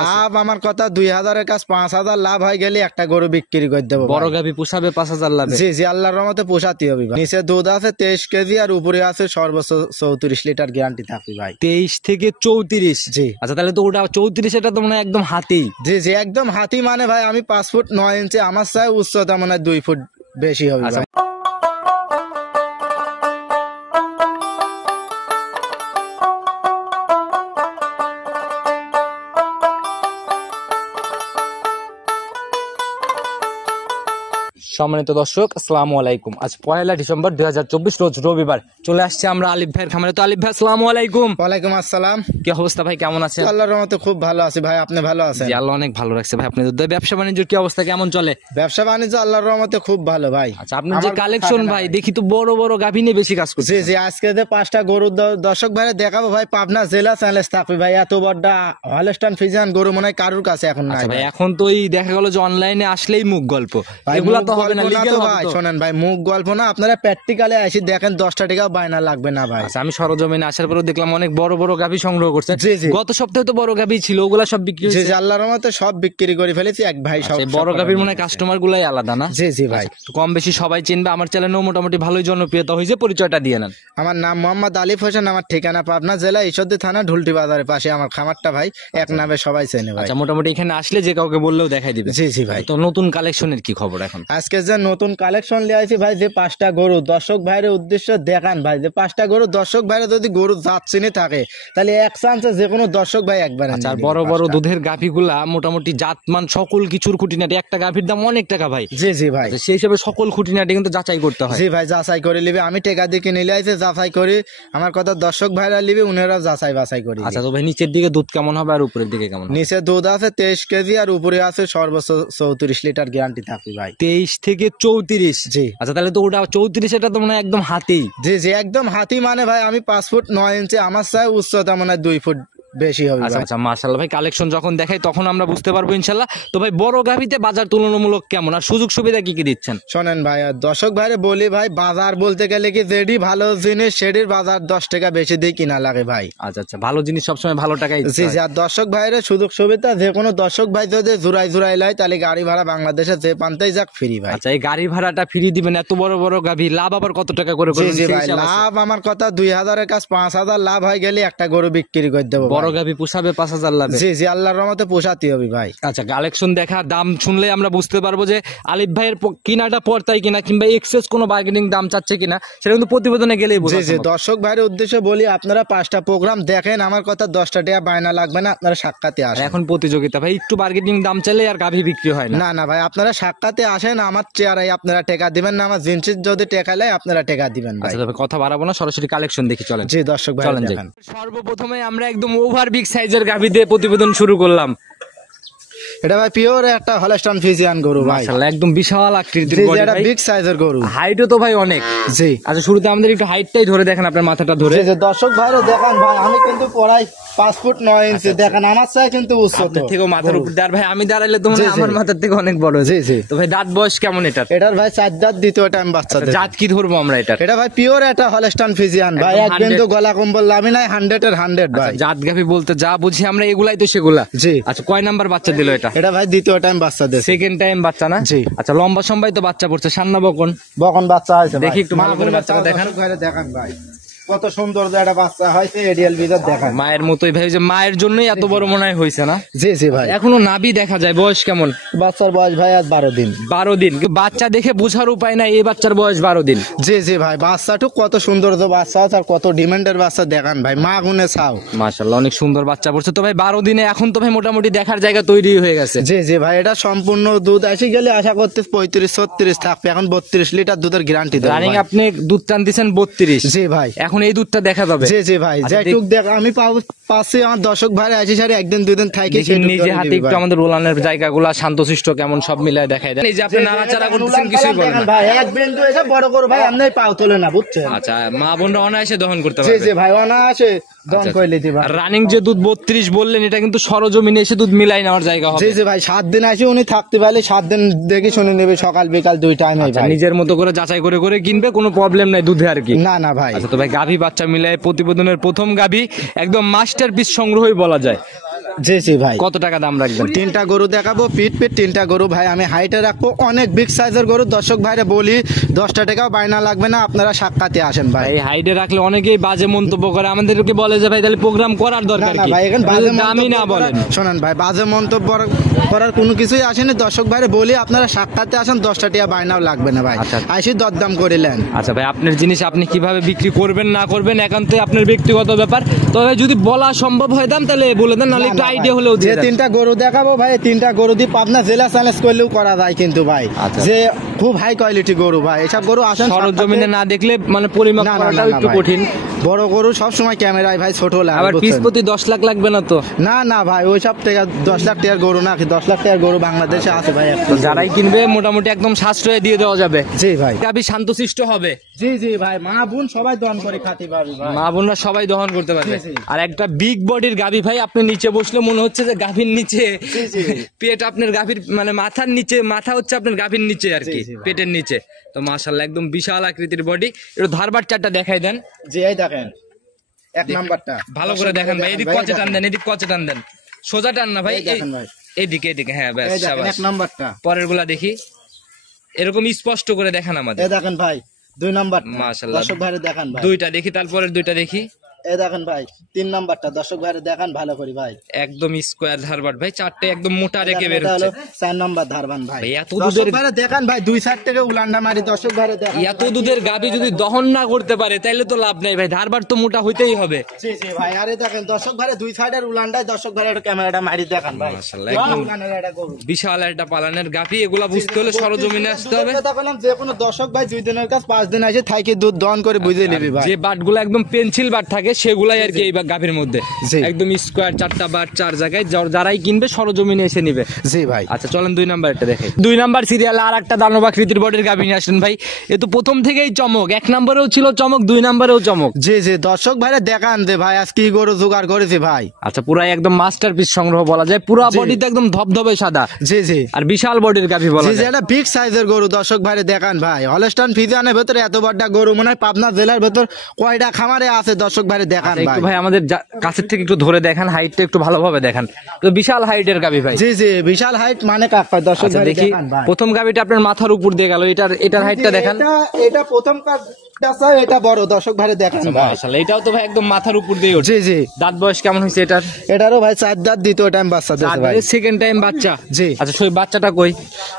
লাভ আমার কথা 2000 এর কাছ 5000 লাভ হয়ে গেলে একটা গরু বিক্রি করে দেবো। বড় গাভী পোষাবে 5000 লাভ? জি জি, আল্লাহর রহমতে পোষাতে হবে ভাই। নিচে দুধ আছে 23 কেজি আর উপরে আছে সর্বোচ্চ 34 লিটার গ্যারান্টি থাকবে ভাই। 23 থেকে 34? জি। আচ্ছা তাহলে তো ওটা 34, এটা তো মানে একদম হাতি। জি জি, একদম হাতি মানে ভাই আমি 5 ফুট 9 ইঞ্চি, আমার চাই উচ্চতা মানে 2 ফুট বেশি হবে ভাই। সম্মানিত দর্শক, আসসালামু আলাইকুম। আজ 1 ডিসেম্বর 2024 রোজ রবিবার। চলে আসছে আমরা আলিফ ভাইয়ের খামারে। তো আলিফ ভাই আসসালামু আলাইকুম। ওয়ালাইকুম আসসালাম। কি অবস্থা ভাই, কেমন আছেন? আল্লাহর রহমতে খুব ভালো আছি ভাই, আপনি ভালো আছেন? জি, আল্লাহ অনেক ভালো রাখছে ভাই। আপনাদের ব্যবসা বাণিজ্যের কি অবস্থা, কেমন চলে? ব্যবসা বাণিজ্য আল্লাহর রহমতে খুব ভালো ভাই। আচ্ছা, আপনার যে কালেকশন ভাই দেখি তো বড় বড় গাভী নিয়ে বেশি কাজ করছে। জি জি, আজকে যে 5টা গরু দর্শক ভাইরে দেখাবো ভাই, পাবনা জেলা চ্যালেঞ্জ থাকবে ভাই। এত বড়টা হলস্টাইন ফ্রিজিয়ান গরু মনে হয় কারুর কাছে এখন নাই ভাই। এখন তো এই দেখা গেল যে অনলাইনে আসলেই মুখ গল্প, এগুলা তো হবে না লিগ্যাল ভাই। শোনেন ভাই, মুখ গল্প না, আপনারা প্র্যাকটিক্যালে এসে দেখেন 10টা টাকা বায়না লাগবে না ভাই। আচ্ছা, আমি সরজমিনে আসার পরে দেখলাম অনেক বড় বড় গাভী সংগ্রহ করছেন। জি জি, গত সপ্তাহে তো বড় গাভী ছিল, ওগুলা সব বিক্রি হয়েছে? জি জি, আল্লাহর রহমতে সব বিক্রি করে ফেলেছি এক ভাই। সব বড় গাভীর মনে হয় কাস্টমার গুলাই আলাদা না? জি জি ভাই, কম বেশি সবাই চিনবে। আমার চ্যানেলও মোটামুটি ভালোই জনপ্রিয়তা হয়েছে, পরিচয়টা দিয়ে নেন। আমার নাম মোহাম্মদ আলিফ হোসেন, আমার ঠিকানা পাবনা জেলা ঈশ্বরদী থানা ঢুলটি বাজারের পাশে আমার খামারটা ভাই। এক নামে সবাই চেনে ভাই। আচ্ছা, মোটামুটি এখানে আসলে যে কাউকে বললেও দেখাই দিবে? জি জি ভাই। তো নতুন কালেকশনের কি খবর এখন? আজকে যে নতুন কালেকশন নিয়ে আসি ভাই, যে 5টা গরু দর্শক ভাইয়ের উদ্দেশ্যে দেখান ভাই। যে 5টা গরু দর্শক ভাইরা যদি গরু জাত চিনে থাকে তাহলে এক চান্সে যে কোনো দর্শক ভাই একবার। আচ্ছা, বড় বড় দুধের গাভীগুলা মোটামুটি জাতমান সকল কিছুর খুঁটিনাটি, একটা গাভীর দাম অনেক টাকা ভাই। জি জি ভাই, সেই হিসাবে সকল খুঁটিনাটি কিন্তু যাচাই করতে হয়। জি ভাই, যাচাই করে নিবে। আমি টেকা দিয়ে কিনে নিয়ে যাচাই করি, আমার কথা দর্শক ভাইরা নিবে, উনারা যাচাই বাছাই করি। আচ্ছা, তো ভাই নিচের দিকে দুধ কেমন হবে আর উপরের দিকে কেমন? নিচে দুধ আছে 23 কেজি আর উপরে আছে সর্বোচ্চ 34 লিটার গ্যারান্টি থাকবে ভাই। 23 থেকে 34? জি। আচ্ছা তাহলে তো ওটা 34, এটা তো মানে একদম হাতি। জি জি, একদম হাতি মানে ভাই আমি 5 ফুট 9 ইঞ্চি, আমার চাই উচ্চতা মানে 2 ফুট বেশি হবে। আচ্ছা আচ্ছা, মাশাআল্লাহ ভাই। কালেকশন যখন দেখাই তখন আমরা বুঝতে পারবো ইনশাআল্লাহ। তো ভাই বড় গাভীতে বাজার তুলনামূলক কেমন আর সুযোগ সুবিধা কি কি দিচ্ছেন? শোনেন ভাই, দর্শক ভাইরে বলি ভাই, বাজার বলতে গেলে কি যেটি ভালো জিনিস সেটির বাজার 10 টাকা বেশি দিয়ে কিনা লাগে ভাই। আচ্ছা আচ্ছা, ভালো জিনিস সবসময় ভালো টাকাই। জি জি, আর দর্শক ভাইরে সুযোগ সুবিধা যে কোনো দর্শক ভাই যদি জুড়াই লাই তাহলে গাড়ি ভাড়া বাংলাদেশে যে পান্তাই যাক ফ্রি ভাই। আচ্ছা, এই গাড়ি ভাড়াটা ফ্রি দিবেন? এত বড় বড় গাভী লাভ আবার কত টাকা করে করবেন? জি জি ভাই, লাভ আমার কথা 2000 এর কাছ 5000 লাভ হয়ে গেলে একটা গরু বিক্রি করে দেবো। বড় গাভী পোষাবে 5000 লাভ? জি জি, আল্লাহর রহমতে পোষাতে হবে ভাই। আচ্ছা, কালেকশন দেখা দাম শুনলে আমরা বুঝতে পারবো যে আলিফ ভাইয়ের কিনাটা পড়তাই কিনা কিংবা এক্সেস কোনো বার্গেনিং দাম চাচ্ছে কিনা, সেটা কিন্তু প্রতিবেদনে গেলেই বোঝা যায়। জি জি, দর্শক ভাইয়ের উদ্দেশ্যে বলি, আপনারা 5টা প্রোগ্রাম দেখেন, আমার কথা 10টা টাকা বায়না লাগবে না, আপনারা সাক্ষাতে আসেন। এখন প্রতিযোগিতা ভাই, একটু বার্গেনিং দাম চাইলে আর গাভী বিক্রি হয় না। না না ভাই, আপনারা সাক্ষাতে আসেন, আমার চেয়ারাই আপনারা টাকা দিবেন না, আমার জিনিসের যদি টাকা লাই আপনারা টাকা দিবেন ভাই। আচ্ছা, তবে কথা বাড়াবো না, সরাসরি কালেকশন দেখি চলেন। জি দর্শক ভাই, চলেন যাই। সর্বপ্রথমে আমরা একদম ওভার বিগ সাইজের গাভী দিয়ে প্রতিবেদন শুরু করলাম। এটা ভাই পিওর একটা হলস্টাইন ফ্রিজিয়ান গরু ভাই, মাশাআল্লাহ একদম বিশাল আকৃতির বডি, এটা বিগ সাইজের গরু, হাইটও তো ভাই অনেক। জি। আচ্ছা, শুরুতে আমাদের একটু হাইটটাই ধরে দেখেন, আপনার মাথাটা ধরে। জি, দর্শক ভাইরা দেখেন ভাই, আমি কিন্তু পড়াই 5 ফুট 9 ইঞ্চি, দেখেন আমার চাই কিন্তু উচ্চতা থেকে মাথার উপর দাঁড় ভাই, আমি দাঁড়াইলে তো আমার মাথার থেকে অনেক বড়। জি জি। তো ভাই দাঁত বয়স কেমন এটার? এটার ভাই 4 দাঁত, দ্বিতীয় টাইম বাচ্চা। জাত কি ধরবো আমরা এটার? এটা ভাই পিওর একটা হলস্টাইন ফ্রিজিয়ান ভাই, এক বিন্দু গলা কম্বল লামি নাই, 100 এর 100 ভাই। জাত গাভী বলতে যা বুঝি আমরা এগুলাই তো সেগুলা। জি। আচ্ছা, কয় নাম্বার বাচ্চা দিল এটা? এটা ভাই দ্বিতীয় টাইম বাচ্চা দিছে। সেকেন্ড টাইম বাচ্চা না? জি। আচ্ছা, লম্বা সময় তো বাচ্চা পড়ছে, সান্না বকন বাচ্চা হয়েছে, দেখি একটু ভালো করে বাচ্চাটা দেখান। দেখান ভাই, কত সুন্দর একটা বাচ্চা হয়েছে, এডিএল ভিতর দেখান। মায়ের মতোই ভাই, যে মায়ের জন্যই এত বড় মনে হয় হয়েছে না? জি জি ভাই। এখনো নাভি দেখা যায়। বয়স কেমন? বাচ্চার বয়স ভাই আজ 12 দিন। 12 দিন? বাচ্চা দেখে বোঝার উপায় নাই এই বাচ্চার বয়স 12 দিন। জি জি ভাই, বাচ্চাটুক কত সুন্দর বাচ্চা আছে আর কত ডিমান্ডের বাচ্চা দেখান ভাই, মা গুনে চাও। মাশাআল্লাহ, অনেক সুন্দর বাচ্চা পড়ছে। তো ভাই 12 দিনে এখন তো ভাই মোটামুটি দেখার জায়গা তৈরি হয়ে গেছে। জি জি ভাই, এটা সম্পূর্ণ দুধ এসে গেলে আশা করতে 35-36 থাকবে, এখন 32 লিটার দুধের গ্যারান্টি দেব। রানিং আপনি দুধ টানতেছেন 32? জি ভাই, এখন এই দুধটা দেখা যাবে? জি জি ভাই, যেটুক দেখ আমি পাচ্ছি, আমার দর্শক ভাই আসি সারি একদিন দুদিন থাকি, নিজে হাতে একটু আমাদের রোলানের জায়গাগুলো শান্তশিষ্ট কেমন সব মিলায় দেখায় দেন। এই যে আপনি নাড়াচাড়া করতেছেন, কিছুই বলেন না ভাই, এক বিন্দু এসে বড় করো ভাই, আপনি পাও তোলে না, বুঝছেন? আচ্ছা, মা বোনরা অনায়াসে দহন করতে পারবে। জি জি ভাই, অনায়াসে দহন করে নিতে পারবে। রানিং যে দুধ 32 বললেন, এটা কিন্তু সরজমিনে এসে দুধ মিলাই নেওয়ার জায়গা হবে। জি জি ভাই, 7 দিন আসে উনি থাকতে পারলে 7 দিন দেখে শুনে নেবে, সকাল বিকাল 2 টাইম। নিজের মতো করে যাচাই করে করে কিনবে, কোনো প্রবলেম নাই দুধে আর কি। না না ভাই। আচ্ছা, তো ভাই গাভী বাচ্চা মিলাই প্রতিবেদনের প্রথম গাভী, একদম মাস্টারপিস সংগ্রহই বলা যায়। জি জি ভাই। কত টাকা দাম রাখবেন? তিনটা গরু দেখাবো, পিট পিট তিনটা গরু ভাই আমি হাইটে রাখবো, অনেক বিগ সাইজের গরু। দর্শক ভাইরে বলি 10টা টাকাও বায়না লাগবে না, আপনারা সাক্ষাতে আসেন ভাই। এই হাইডে রাখলে অনেকেই বাজে মন্তব্য করে, আমাদেরকে বলে যে ভাই তাহলে প্রোগ্রাম করার না দরকার না কি? ভাই, এখন বাজে দামই না মন্তব্য বলেন। শোনেন ভাই, বাজে মন্তব্য করার কোনো কিছুই আসেনি। দর্শক ভাইরে বলি আপনারা সাক্ষাতে আসেন, 10টা টাকা বায়নাও লাগবে না ভাই। আচ্ছা। আইসি দরদাম করিলেন। আচ্ছা ভাই, আপনার জিনিস আপনি কিভাবে বিক্রি করবেন না করবেন একান্তই আপনার ব্যক্তিগত ব্যাপার। তবে যদি বলা সম্ভব হয় দাম তাহলে বলে দেন, নাহলে একটু আইডিয়া হলেও যে দিয়ে দেন। তিনটা গরু দেখাবো ভাই, তিনটা গরু দিয়ে পাবনা জেলা চ্যালেঞ্জ করলেও করা যায় কিন্তু ভাই। আচ্ছা। যে খুব হাই কোয়ালিটি গরু ভাই, এসব গরু আসেন সরজমিনে না দেখলে মানে পরিমাপ না, না, করাটাও না, একটু ভাই। কঠিন। বড় গরু সবসময় ক্যামেরায় ভাই ছোট লাগে, আবার পিস বুঝছেন? প্রতি 10 লাখ লাগবে না তো? না না ভাই, ওই সব টাকা 10 লাখ টাকার গরু না, 10 লাখ টাকার গরু বাংলাদেশে আছে ভাই একটা। তো যারাই কিনবে মোটামুটি একদম সাশ্রয়ে দিয়ে দেওয়া যাবে। জি ভাই। গাভী শান্তশিষ্ট হবে, জি জি ভাই, মা বোন সবাই দন করে খাতে পারবে ভাই। মা বোনরা সবাই দহন করতে পারবে। জি, জি। আর একটা বিগ বডির গাভী ভাই, আপনি নিচে বসলে মনে হচ্ছে যে গাভীর নিচে জি, জি। পেট আপনার গাভীর মানে মাথার নিচে, মাথা হচ্ছে আপনার গাভীর নিচে আর কি, জি, জি ভাই। পেটের নিচে। তো মাশাআল্লাহ একদম বিশাল আকৃতির বডি। একটু ধারবার চারটা দেখাই দেন জি, এই দেখেন এক নাম্বারটা ভালো করে দেখেন ভাই। এদিক কচে টান দেন, এদিক কচে টান দেন, সোজা টান না ভাই, এই দেখেন ভাই। এইদিকে এইদিকে, হ্যাঁ ব্যাস এই দেখেন শাবাশ। এক নাম্বারটা। পরের গুলা দেখি, এরকম স্পষ্ট করে দেখান আমাদের। এই দেখেন ভাই 2 নাম্বার। মাশাআল্লাহ। দর্শক ভাইরে দেখান ভাই। দুইটা দেখি, তারপরের দুইটা দেখি। এই দেখেন ভাই 3 নাম্বারটা, দর্শক ভাইরে দেখান ভালো করে ভাই। একদম স্কোয়ার ধারবাট ভাই, চারটে একদম মোটা রেখে দেখেন, বের এটা হচ্ছে। হলো 4 নাম্বার ধারবান ভাই। ভাই, এত দর্শক দুধের- ভাইরে দেখান ভাই, 2 সাইড থেকে উলান্ডা মারি, দর্শক ভাইরে দেখান। এত দুধের গাভী যদি দহন না করতে পারে তাইলে তো লাভ নাই ভাই, ধারবার তো মোটা হইতেই হবে। জি জি ভাই, আরে দেখেন দর্শক ভাইরে 2 সাইডের উলান্ডায়, দর্শক ভাইরে একটু ক্যামেরাটা মারি দেখান ভাই। মাশাআল্লাহ, একদম উলানের একটা গরু। বিশাল একটা পালানের গাভী, এগুলা বুঝতে হলে সরজমিনে আসতে হবে। দুধের কথা বললাম, যে কোনো দর্শক ভাই 2 দিনের কাজ 5 দিন আসে থাকি দুধ দহন করে বুঝে নিবি ভাই। যে বাটগুলো একদম পেন্সিল বাট থাকে সেগুলাই আর কি এই গাভীর মধ্যে জি। একদম স্কোয়ার, চারটা বাট 4 জায়গায়, যারাই কিনবে সরজমিনে এসে নিবে। জি ভাই। আচ্ছা চলেন 2 নাম্বারটা দেখে। 2 নাম্বার সিরিয়ালে আর একটা দানবাকৃতির বডির গাভী নিয়ে আসলেন ভাই। এ তো প্রথম থেকেই চমক, 1 নম্বরেও ছিল চমক, 2 নম্বরেও চমক। জি জি, দর্শক ভাইরে দেখান যে ভাই আজ কি গরু জোগাড় করেছি ভাই। আচ্ছা, পুরাই একদম মাস্টারপিস সংগ্রহ বলা যায়, পুরা জি। বডিতে একদম ধবধবে সাদা জি জি। আর বিশাল বডির গাভী বলা জি জি, যায়। এটা বিগ সাইজের গরু, দর্শক ভাইরে দেখান ভাই। হলস্টাইন ফ্রিজিয়ানের ভেতরে এত বড়টা গরু মনে হয় পাবনা জেলার ভেতর কয়টা খামারে আছে, দর্শক ভাইরে দেখান আচ্ছা, একটু ভাই। ভাই আমাদের কাছের থেকে একটু ধরে দেখান, হাইটটা একটু ভালোভাবে দেখান। তো বিশাল হাইটের গাভী ভাই। জি জি, বিশাল হাইট মানে কাকা, দর্শক আচ্ছা ভাইরে দেখি, দেখান ভাই। প্রথম গাভীটা আপনার মাথার উপর দিয়ে গেল, এটার হাইটটা দেখান। এটা প্রথম কাজটা স্যার, এটা বড়, দর্শক ভাইরে দেখান ভাই। মাশাআল্লাহ, এটাও তো ভাই একদম মাথার উপর দিয়ে উঠছে। জি জি। দাঁত বয়স কেমন হয়েছে এটার? এটারও ভাই 4 দাঁত, দ্বিতীয় টাইম বাচ্চা দিয়েছে ভাই। সেকেন্ড টাইম বাচ্চা। জি। আচ্ছা, সেই বাচ্চাটা কই?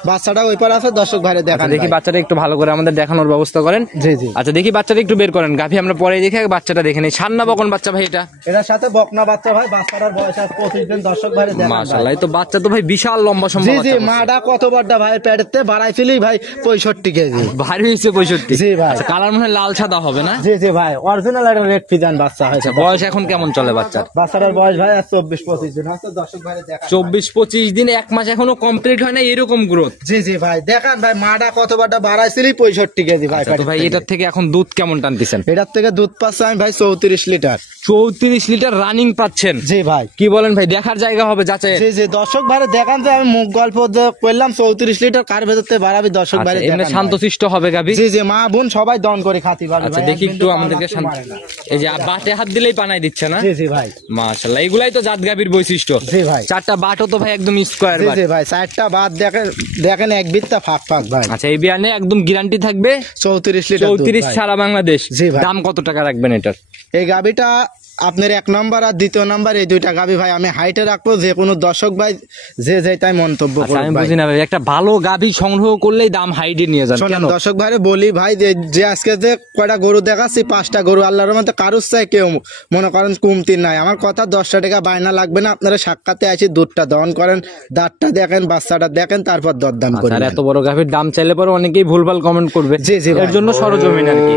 বাচ্চাটা ওই পার আছে, দর্শক ভাইরে দেখান আচ্ছা, দেখি ভাই। বাচ্চাটা একটু ভালো করে আমাদের দেখানোর ব্যবস্থা করেন। জি জি। আচ্ছা দেখি বাচ্চাটা একটু বের করেন, গাভী আমরা পরে দেখে বাচ্চাটা দেখে নিই। সান্না বকন বাচ্চা ভাই এটা? এটার সাথে বকনা বাচ্চা ভাই, বাচ্চাটার বয়স আছে 25 দিন, দর্শক ভাইরে দেখান ভাই। মাশাআল্লাহ, এই তো বাচ্চা তো ভাই বিশাল লম্বা সম্ভব। জি জি, মাটা কত বড়টা ভাই, পেটেতে বাড়াইছিলি ভাই 65 কেজি। ভারী হয়েছে 65। জি ভাই। কালার মনে হয় লাল সাদা হবে না? জি জি ভাই, অরিজিনাল একটা রেড ফিজান বাচ্চা হয়েছে। বয়স এখন কেমন চলে বাচ্চার? বাচ্চাটার বয়স ভাই আর 24-25 দিন আছে, দর্শক ভাইরে দেখান। 24-25 দিন, 1 মাস এখনো কমপ্লিট হয় না, এরকম গ্রোথ। জি জি ভাই, দেখান ভাই, মাটা কত বড়টা বাড়াইছিলি 65 কেজি ভাই। তো পেটের ভাই থেকে। এটার থেকে এখন দুধ কেমন টানতেছেন? এটার থেকে দুধ পাচ্ছে আমি ভাই 34 লিটার। 34 লিটার রানিং পাচ্ছেন? জি ভাই। কি বলেন ভাই, দেখার জায়গা হবে যাচাই। জি জি, দর্শক ভাইরে দেখান যে আমি মুখ গল্প করলাম 34 লিটার কার ভেতর থেকে বাড়াবি, দর্শক ভাইরে এমনি দেখান ভাই। শান্তশিষ্ট হবে গাভী। জি জি, মা বোন সবাই দন করে খাতি পারবে আচ্ছা ভাই, দেখি একদিন একটু তো আমাদেরকে পালাতে শান্ত, পারে না। এই যে বাটে হাত দিলেই পানাই দিচ্ছে না? জি জি ভাই। মাশাআল্লাহ, এগুলাই তো জাত গাভীর বৈশিষ্ট্য। জি ভাই। চারটা বাটও তো ভাই একদম স্কোয়ার জি বাট। জি ভাই, 4টা বাদ দেখেন, দেখেন এক বিত্তা ফাঁক ফাঁক ভাই। আচ্ছা, এই বিয়ানে একদম গ্যারান্টি থাকবে 34 লিটার দুধ 34 ভাই। সারা বাংলাদেশ। জি ভাই। দাম কত টাকা রাখবেন এটার? এই গাবিটা আপনার 1 নম্বর আর 2য় নম্বর, এই দুইটা গাবি ভাই আমি হাইটে রাখবো, যে কোনো দর্শক ভাই যে যেটাই মন্তব্য আচ্ছা, করুক আমি ভাই। বুঝি না ভাই, একটা ভালো গাভী সংগ্রহ করলেই দাম হাইডে নিয়ে যান শোনেন কেন? দর্শক ভাইরে বলি ভাই, যে আজকে যে কয়টা গরু দেখাচ্ছি, 5টা গরু আল্লাহর মধ্যে কারুর চাই কেউ মনে করেন কমতি নাই। আমার কথা 10টা টাকা বায়না লাগবে না, আপনারা সাক্ষাতে আসি দুধটা দহন করেন, দাঁতটা দেখেন, বাচ্চাটা দেখেন, তারপর দরদাম আচ্ছা, করেন। আর এত বড় গাভীর দাম চাইলে পরে অনেকেই ভুলভাল কমেন্ট করবে। জি, জি ভাই। এর জন্য সরজমিন আর কি,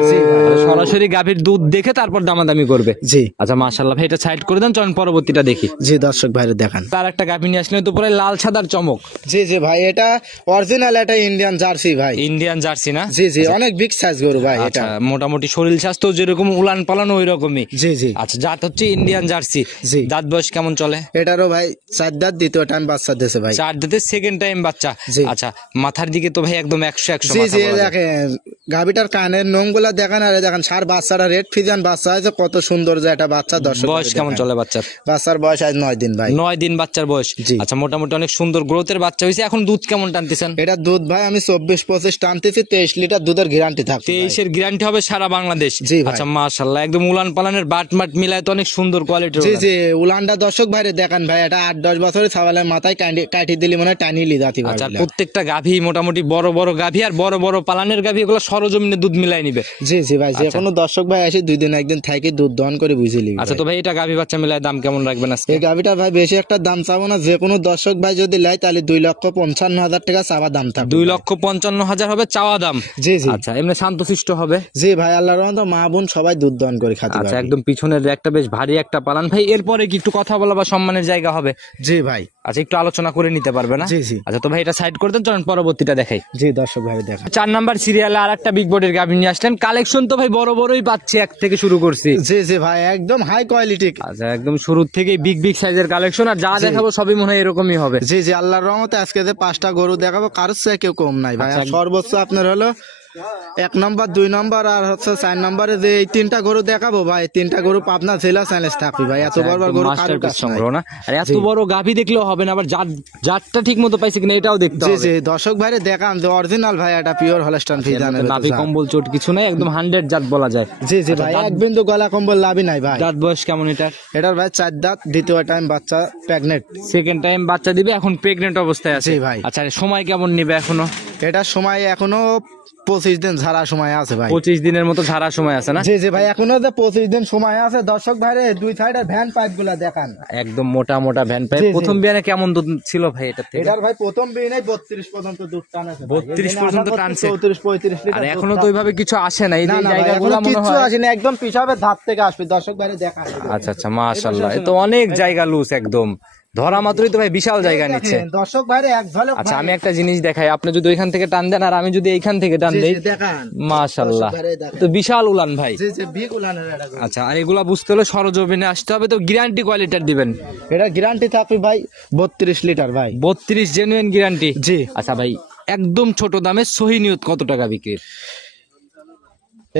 সরাসরি গাভীর দুধ দেখে তারপর দামাদামি করবে। জি আচ্ছা মাশাআল্লাহ ভাই, এটা সাইড করে দেন, চলুন পরবর্তীটা দেখি। জি, দর্শক ভাইরে দেখান। তার একটা গাভী নিয়ে আসলে তো পুরো লাল সাদার চমক। জি জি ভাই, এটা অরিজিনাল একটা ইন্ডিয়ান জার্সি ভাই। ইন্ডিয়ান জার্সি না? জি জি, অনেক বিগ সাইজ গরু ভাই আচ্ছা, এটা। মোটামুটি শরীর স্বাস্থ্য যেরকম উলান পালানো ওই রকমই। জি জি। আচ্ছা, জাত হচ্ছে ইন্ডিয়ান জার্সি। জি। দাঁত বয়স কেমন চলে? এটারও ভাই 4 দাঁত, 2য় টাইম বাচ্চা দিয়েছে ভাই। 4 দাঁতে সেকেন্ড টাইম বাচ্চা। জি। আচ্ছা, মাথার দিকে তো ভাই একদম 100 জি মাথা জি, বলা যায়। দেখেন গাভিটার কানের নোংগুলা দেখেন, আর দেখেন সার বাচ্চাটা রেড ফিজান বাচ্চা হয়েছে, কত সুন্দর যে একটা বাচ্চা বাচ্চা, দর্শক বয়স কেমন চলে বাচ্চার? বাচ্চার বয়স আজ 9 দিন ভাই। 9 দিন বাচ্চার বয়স। জি। আচ্ছা, মোটামুটি অনেক সুন্দর গ্রোথের বাচ্চা হয়েছে। এখন দুধ কেমন টানতেছেন? এটা দুধ ভাই আমি 24-25 টানতেছি, 23 লিটার দুধের গ্যারান্টি থাকবে। 23-এর গ্যারান্টি হবে সারা বাংলাদেশ। জি ভাই। আচ্ছা, মাশাআল্লাহ, একদম উলান পালানের বাট মাট মিলায় তো অনেক সুন্দর কোয়ালিটির। জি জি, উলানটা দর্শক ভাইরে দেখান ভাই, এটা 8-10 বছরের ছাগলের মাথায় কাটি দিলি মনে টানি লিদাতি ভাই। আচ্ছা, প্রত্যেকটা গাভী মোটামুটি বড় বড় গাভী আর বড় বড় পালানের গাভী, এগুলো সরজমিনে দুধ মিলাই নিবে। জি জি ভাই, যে কোনো দর্শক ভাই এসে 2 দিন একদিন থাকি দুধ দহন করে বুঝিলি। আচ্ছা, তো ভাই এটা গাভী বাচ্চা মিলায় দাম কেমন রাখবেন আজকে? এই গাভিটা ভাই বেশি একটা দাম চাবো না, যে কোনো দর্শক ভাই যদি লাই তাহলে 2,55,000 টাকা চাওয়া দাম থাকবে। 2,55,000 হবে চাওয়া দাম। জি জি। আচ্ছা, এমনি শান্তশিষ্ট হবে? জি ভাই, আল্লাহর রহমতে মা বোন সবাই দুধ দহন করে খাতে আচ্ছা, পারবে। একদম পিছনের একটা বেশ ভারী একটা পালান ভাই। এরপরে কি একটু কথা বলা বা সম্মানের জায়গা হবে? জি ভাই। আচ্ছা, একটু আলোচনা করে নিতে পারবে না? জি জি। আচ্ছা, তো ভাই এটা সাইড করে দেন, চলেন পরবর্তীটা দেখাই। জি দর্শক ভাই দেখা। 4 নাম্বার সিরিয়ালে আর একটা বিগ বডির গাভী নিয়ে আসলেন। কালেকশন তো ভাই বড় বড়ই পাচ্ছি, এক থেকে শুরু করছি। জি জি ভাই, একদম হাই কোয়ালিটি। আচ্ছা, একদম শুরু থেকেই বিগ বিগ সাইজের কালেকশন, আর যা দেখাবো সবই মনে হয় এরকমই হবে। জি জি, আল্লাহর রহমতে আজকে যে 5টা গরু দেখাবো, কারোর চেয়ে কেউ কম নাই ভাই। আর সর্বোচ্চ আপনার হলো 1 নম্বর 2 নম্বর আর হচ্ছে 4 নম্বরে যে এই 3টা গরু দেখাবো ভাই, 3টা গরু পাবনা জেলা চ্যালেঞ্জ থাকবে ভাই। এত বড় বড় গরু কারোর কাছে নাই। সংগ্রহ না, আর এত বড় গাভী দেখলেও হবে না, আবার জাতটা ঠিক মতো পাইছে কিনা এটাও দেখতে জি হবে। জি, দর্শক ভাইরে দেখান যে অরিজিনাল ভাই, এটা পিওর হলস্টাইন ফ্রিজিয়ান। নাভি কম্বল চোট কিছু নাই, একদম 100 জাত বলা যায়। জি জি ভাই, এক বিন্দু গলা কম্বল লাভই নাই ভাই। দাঁত বয়স কেমন এটার? এটার ভাই 4 দাঁত, দ্বিতীয় টাইম বাচ্চা প্রেগনেন্ট। সেকেন্ড টাইম বাচ্চা দিবে, এখন প্রেগনেন্ট অবস্থায় আছে। জি ভাই। আচ্ছা, সময় কেমন নিবে এখনো? এটার সময় এখনো 25 দিন ঝাড়া সময় আছে ভাই। 25 দিনের মতো ঝাড়া সময় আছে না? জি জি ভাই, এখনো যে 25 দিন সময় আছে। দর্শক ভাইরে 2 সাইডের ভ্যান পাইপ গুলা দেখান, একদম মোটা মোটা ভ্যান পাইপ। জি, জি। প্রথম বিয়ানে কেমন দুধ ছিল ভাই এটা থেকে? এটার ভাই প্রথম বিয়ে 32 পর্যন্ত দুধ টানেছে। 32 পর্যন্ত টানছে? 34-35 আর লিটার। এখনো তো ওইভাবে কিছু আসে না, এই না যে না ভাই, জায়গাগুলো এখনো মনে কিচ্ছু হয়। আসেনি, একদম পিছাবে ধাপ থেকে আসবে। দর্শক ভাইরে দেখান। আচ্ছা আচ্ছা, মাশাআল্লাহ, এ তো অনেক জায়গা লুজ, একদম ধরা মাত্রই তো ভাই বিশাল জায়গা নিচ্ছে। দেখেন, দর্শক ভাইরে এক ঝলক। আচ্ছা, আমি একটা জিনিস দেখাই, আপনি যদি ওইখান থেকে টান দেন আর আমি যদি এইখান থেকে টান দেই, দেখান। মাশাআল্লাহ, দর্শক ভাইরে দেখান। তো বিশাল উলান ভাই। জি জি, বিগ উলানের এটা গরু। আচ্ছা, আর এগুলা বুঝতে হলে সরজমিনে আসতে হবে, তো গ্যারান্টি কোয়ালিটির দিবেন? এটা গ্যারান্টি থাকবে ভাই 32 লিটার ভাই। 32 জেনুইন গ্যারান্টি? জি। আচ্ছা ভাই, একদম ছোট দামে সহি নিয়ত কত টাকা বিক্রি?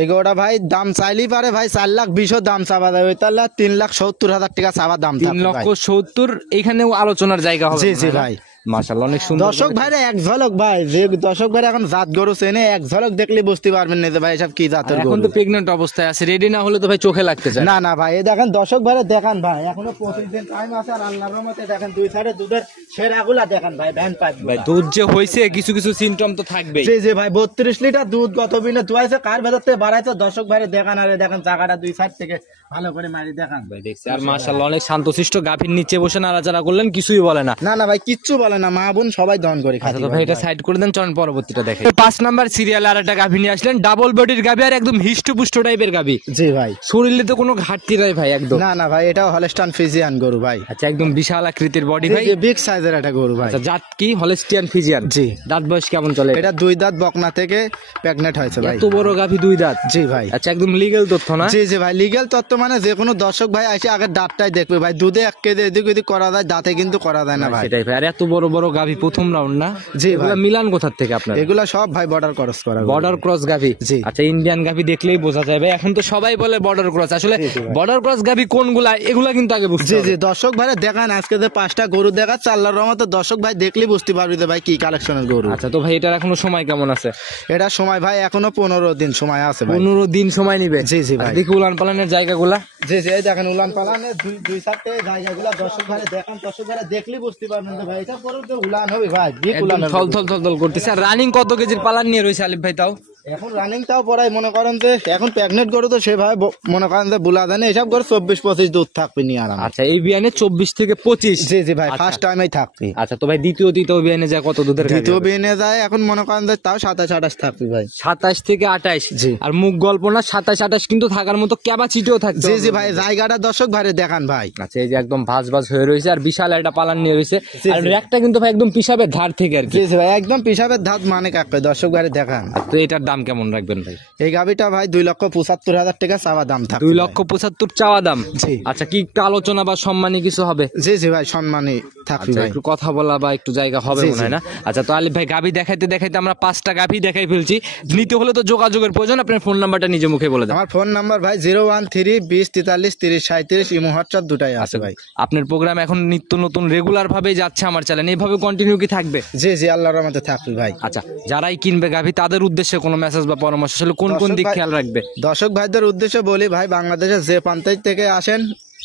এই গরুটা ভাই দাম চাইলেই পারে ভাই 4,20,000 দাম চাওয়া যাবে, তাহলে 3,70,000 টাকা চাওয়া দাম থাকবে ভাই। 3,70,000, এখানেও আলোচনার জায়গা হবে। জি জি ভাই। মাশাআল্লাহ, অনেক সুন্দর। দর্শক ভাইরে এক ঝলক ভাই, যে দর্শক ভাইরে এখন জাত গরু চেনে, এক ঝলক দেখলে বুঝতে পারবেন না যে ভাই এসব কি জাতের এখন গরু। তো প্রেগন্যান্ট অবস্থায় আছে, রেডি না হলে তো ভাই চোখে লাগতে চায়। না না ভাই, এই দেখেন দর্শক ভাইরে দেখান ভাই, এখনো 25 দিন টাইম আছে। আর আল্লাহর রহমতে দেখেন 2 সাইডে দুধের সেরাগুলা দেখান ভাই, ভ্যান পাইপ ভাই দুধ যে হইছে, কিছু কিছু সিমটম তো থাকবেই। জি জি ভাই, 32 লিটার দুধ গত বিনে দুয়াইছে, কার ভেতর থেকে বাড়াইছে দর্শক ভাইরে দেখান। আর এই দেখেন জায়গাটা 2 সাইড থেকে ভালো করে মারি দেখান ভাই দেখছি, আর মাশাআল্লাহ অনেক শান্তশিষ্ট, গাভীর নিচে বসে নাড়াচাড়া করলেন, কিছুই বলে না। না না ভাই, কিচ্ছু বলে না, মা বোন সবাই দহন করে আচ্ছা, খাতে তো ভাই এটা সাইড করে দেন, চলেন পরবর্তীটা দেখেন। 5 নাম্বার সিরিয়ালে আর একটা গাভী নিয়ে আসলেন, ডাবল বডির গাভী, আর একদম হিষ্টপুষ্ট টাইপের গাভী। জি ভাই। শরীরে তো কোনো ঘাটতি নাই ভাই একদম। না না ভাই, এটাও হলস্টাইন ফ্রিজিয়ান গরু ভাই। আচ্ছা, একদম বিশাল আকৃতির বডি ভাই। বিগ সাইজের একটা গরু ভাই। আচ্ছা, জাত কি? Holstein Friesian. জি। দাঁত বয়স কেমন চলে? এটা 2 দাঁত বকনা থেকে প্রেগনেন্ট হয়েছে ভাই। এত বড় গাভী 2 দাঁত? জি ভাই। আচ্ছা, একদম লিগ্যাল তথ্য না? জি জি ভাই, লিগ্যাল তত্ত্ব মানে যে কোনো দর্শক ভাই এসে আগে দাঁতটাই দেখবে ভাই। দুধে 1 কেজি এদিক ওদিক করা যায়, দাঁতে কিন্তু করা যায় না ভাই। সেটাই ভাই, আর এত বড় বড় গাভী প্রথম রাউন্ড না? জি এগুলা ভাই। মিলান কোথা থেকে আপনার? এগুলা সব ভাই বর্ডার ক্রস করা গরু। বর্ডার ক্রস গাভী? জি। আচ্ছা, ইন্ডিয়ান গাভী দেখলেই বোঝা যায় ভাই, এখন তো সবাই বলে বর্ডার ক্রস, আসলে বর্ডার ক্রস গাভী কোনগুলা এগুলা কিন্তু আগে বুঝতে জি হবে। জি, দর্শক ভাই দেখান আজকে যে 5টা গরু দেখাচ্ছে, আল্লাহর রহমতে দর্শক ভাই দেখলেই বুঝতে পারবি যে ভাই কি কালেকশনের গরু। আচ্ছা, তো ভাই এটার এখনো সময় কেমন আছে? এটা সময় ভাই এখনো 15 দিন সময় আছে ভাই। 15 দিন সময় নিবে? জি জি ভাই। আচ্ছা, দেখি উলান পালানের জায়গাগুলা। জি জি, এই দেখেন উলান পালানের দুই সাইডে জায়গাগুলো দর্শক ভাই দেখান। দর্শক ভাই দেখলেই বুঝতে পারবেন যে ভাই এটা পরে তো উলান হবে ভাই, বিগ একদম উলান থল থল থল থল করতেছে। আর রানিং কত কেজির পালান নিয়ে রয়েছে আলিফ ভাই তাও? এখন রানিং তাও পড়াই মনে করেন যে এখন প্রেগনেন্ট গরু তো সেভাবে মনে করেন যে বুলা দেন, এসব গরু 24-25 দুধ থাকবে নিয়ে আরাম। আচ্ছা, এই বিয়ানে 24 থেকে 25? জি জি ভাই, আচ্ছা। ফার্স্ট টাইমেই থাকবে। আচ্ছা, তো ভাই তৃতীয় বিয়ানে যায় কত দুধের? দ্বিতীয় বিনে যায় এখন মনে করেন যে তাও 27-28 থাকবে ভাই। 27 থেকে 28? জি। আর মুখ গল্প না, 27-28 কিন্তু থাকার মতো ক্যাপাসিটিও থাকছে। জি জি ভাই, জায়গাটা দর্শক ভাই দেখান ভাই। আচ্ছা, এই যে একদম ভাজ ভাজ হয়ে রয়েছে, আর বিশাল একটা পালান নিয়ে রয়েছে, জি, আর জি। একটা কিন্তু ভাই একদম পিসাবের ধার থেকে আর কি। জি জি ভাই, একদম পিসাবের ধাত মানে কাকবে, দর্শক ভাই দেখান। আর তো এটার দাম কেমন রাখবেন ভাই? এই গাভিটা ভাই 2,75,000 টাকা চাওয়া দাম থাকবে। 2,75,000 চাওয়া দাম। জি। আচ্ছা, কি আলোচনা বা সম্মানী কিছু হবে? জি জি ভাই, সম্মানী থাকবে আচ্ছা, ভাই। একটু কথা বলা বা একটু জায়গা হবে জি, মনে হয় জি। না? আচ্ছা, তো আলিফ ভাই গাভী দেখাইতে দেখাইতে আমরা 5টা গাভী দেখাই ফেলছি। নিতে হলে তো যোগাযোগের প্রয়োজন, আপনার ফোন নাম্বারটা নিজে মুখে বলে দেন। আমার ফোন নাম্বার ভাই 013-2043-3037, ইমো হোয়াটসঅ্যাপ দুটাই আছে ভাই। আপনার প্রোগ্রাম এখন নিত্য নতুন রেগুলার ভাবে যাচ্ছে আমার চ্যানেল, এইভাবে কন্টিনিউ কি থাকবে? জি জি, আল্লাহর রহমতে থাকবে ভাই। আচ্ছা, যারাই কিনবে গাভী তাদের উদ্দেশ্যে কোনো মেসেজ বা পরামর্শ আসলে কোন কোন দর্শক দিক ভাই- খেয়াল রাখবে? দর্শক ভাইদের উদ্দেশ্যে বলি ভাই, বাংলাদেশের যে প্রান্ত থেকে আসেন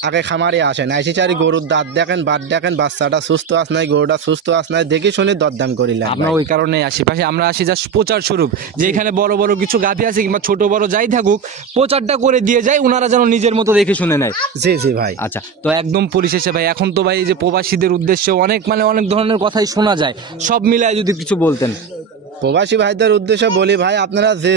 আগে খামারে আসেন, আইসি চারি গরুর দাঁত দেখেন, বাদ দেখেন, বাচ্চাটা সুস্থ আস নাই, গরুটা সুস্থ আস নাই, দেখি শুনি দরদাম করিলেন আমরা ওই কারণে আশেপাশে আমরা আসি জাস্ট প্রচার স্বরূপ, যে এখানে বড় বড় কিছু গাভী আছে কিংবা ছোট বড় যাই থাকুক, প্রচারটা করে দিয়ে যায়, ওনারা যেন নিজের মতো দেখে শুনে নেয়। জি জি ভাই। আচ্ছা, তো একদম পরিশেষে ভাই, এখন তো ভাই এই যে প্রবাসীদের উদ্দেশ্যে অনেক অনেক ধরনের কথাই শোনা যায়, সব মিলায় যদি কিছু বলতেন। প্রবাসী ভাইদের উদ্দেশ্যে বলি ভাই, আপনারা যে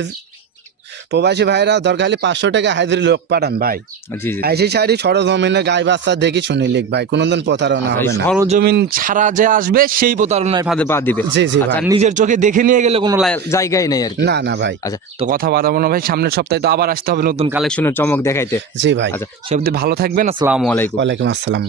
প্রবাসী ভাইরা দরকার হলে 500 টাকা হাজিরি লোক পাঠান ভাই, জি জি। আইসি চারি সরজমিনে গাই বাচ্চা দেখি শুনি লিখ ভাই, কোনোদিন প্রতারণা হবে না। সরজমিন ছাড়া যে আসবে সেই প্রতারণায় ফাঁদে পা দিবে। জি জি আচ্ছা, ভাই। নিজের চোখে দেখে নিয়ে গেলে কোনো জায়গাই নেই আর কি। না না ভাই। আচ্ছা, তো কথা বাড়াবো না ভাই, সামনের সপ্তাহে তো আবার আসতে হবে নতুন কালেকশনের চমক দেখাইতে। জি ভাই। আচ্ছা, সে অবধি ভালো থাকবেন, আসসালামু আলাইকুম। ওয়ালাইকুম আসসালাম।